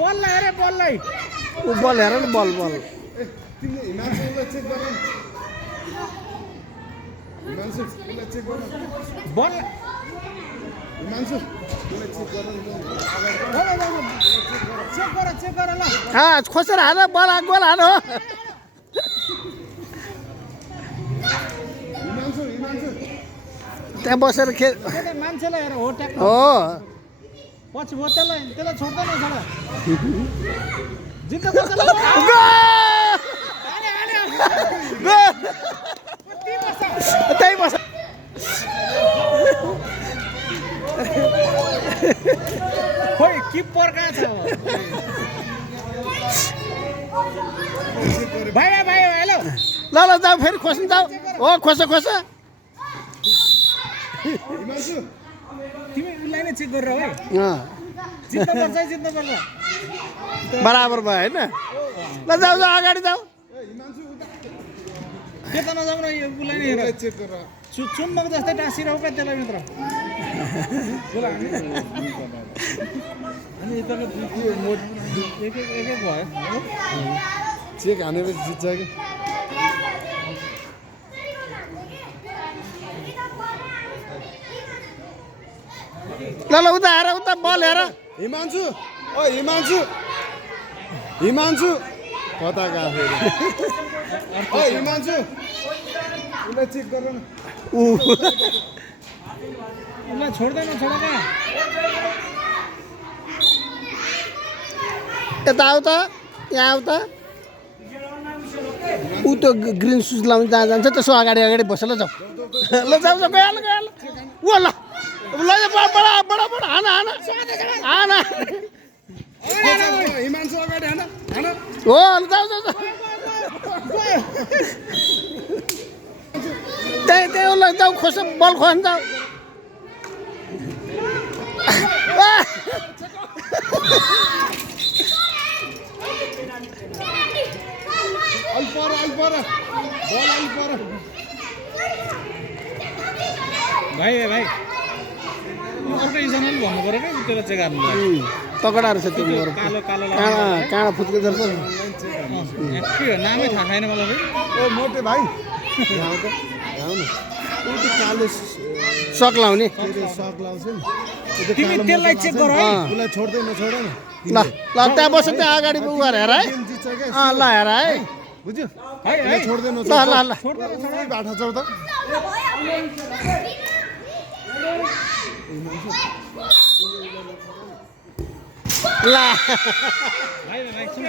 बललाई हेरे बललाई ऊ बल हेर न बल बल तिमीले हिमांशुलाई चेक गर न हिमांशुलाई चेक गर न बल हिमांशु तिमीले चेक गर न चेक गर ल खोसेर हान बल गोल हान हो हिमांशु हिमांशु त्यहाँ बसेर खेल त्यो मान्छेलाई हेर हो ट्याक हो पछि हो त्यसलाई छोड्दैन छोडा जित्छ बस्छ ल त्यही बस खोइ किपर कहाँ छ भाइ भाइ हेलो ल ल जाऊ फेरि खोज्नु जाऊ हो खोज खोज हिमांशु तिमी उसलाई नै चेक गरेर है अँ, जित्नु पर्छ बराबर भयो होइन ल जाऊ जाऊ अगाडि जाऊ ए हिमांशु उता त्यता नजाउँ न यो उसलाई नै हेर चेक गर चुम्बक जस्तै टाँसिरहौ क्या त्यसलाई मित्र अनि यताको एक भयो चेक हानेपछि जित्छ कि ल ल उता हेर उता बल हेर हिमांशु ओ हिमांशु हिमांशु कता गयो फेरि ओ हिमांशु उसलाई चेक गर न ऊ उसलाई छोड्दैन छोडा कहाँ यता आऊ त यहाँ आऊ त ऊ त्यो ग्रिन सुज लाउनु जहाँ जान्छ त्यसो अगाडि अगाडि बस ल जाऊ ल जाऊ जाऊ गइहाल गइहाल ऊ ल ल बडा बडा बडा हान हान हान हिमांशु अगाडि हान हान हो ल जाऊ जाऊ जाऊ त्यही त्यही उसलाई जाऊ खोज बल खोज्नु जाऊ अलि पर बल अलि पर भाइ भाइ अर्को इजनाले भन्नु पऱ्यो क्या त्यसलाई चेक हार्नु तगडा रहेछ त्यो मेरो कालो कालो काँडा काँडा फुत्के जस्तो के हो नामै थाहा छैन मलाई फेरि ओ मोटे भाइ यहाँ त यहाँ न ऊ त्यो कालो सक लाउने के अरे सक लाउँछ नि ऊ त्यो तिमी कालो त्यसलाई मोटो चेक लाउँछ गर है नि, उसलाई छोड्दैन छोडेन ल ल त्यहाँ बस त्यहाँ अगाडि उ गरेर हेर है गेम जित्छ क्या अँ ल हेर है बुझ्यो है है उसलाई छोड्दैन ल ल ल छोड्दैन बाठा छौ त ल भाइ भाइ सुन